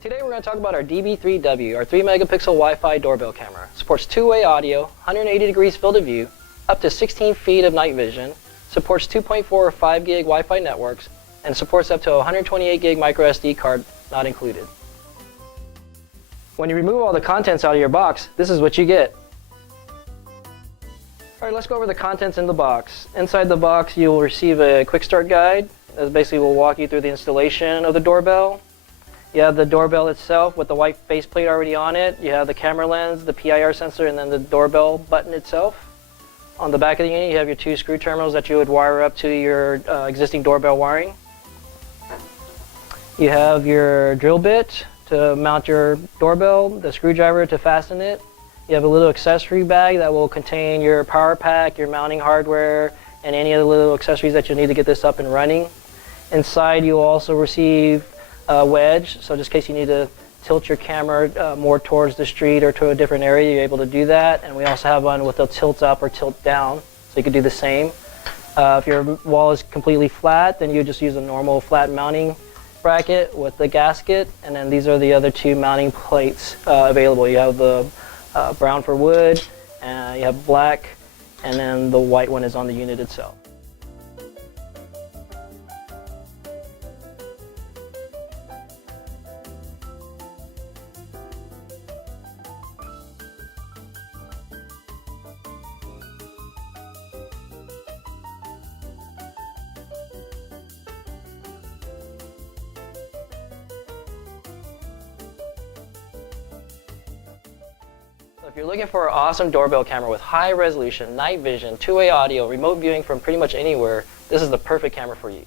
Today we're going to talk about our DB3W, our 3 megapixel Wi-Fi doorbell camera. Supports two-way audio, 180 degrees field of view, up to 16 feet of night vision, supports 2.4 or 5 gig Wi-Fi networks, and supports up to a 128 gig microSD card not included. When you remove all the contents out of your box, this is what you get. Alright, let's go over the contents in the box. Inside the box you will receive a quick start guide that basically will walk you through the installation of the doorbell. You have the doorbell itself with the white faceplate already on it. You have the camera lens, the PIR sensor, and then the doorbell button itself. On the back of the unit you have your two screw terminals that you would wire up to your existing doorbell wiring. You have your drill bit to mount your doorbell, the screwdriver to fasten it. You have a little accessory bag that will contain your power pack, your mounting hardware, and any other little accessories that you'll need to get this up and running. Inside you will also receive Wedge, so just in case you need to tilt your camera more towards the street or to a different area, you're able to do that. And we also have one with a tilt up or tilt down, so you could do the same. If your wall is completely flat, then you just use a normal flat mounting bracket with the gasket, and then these are the other two mounting plates available. You have the brown for wood, and you have black, and then the white one is on the unit itself. If you're looking for an awesome doorbell camera with high resolution, night vision, two-way audio, remote viewing from pretty much anywhere, this is the perfect camera for you.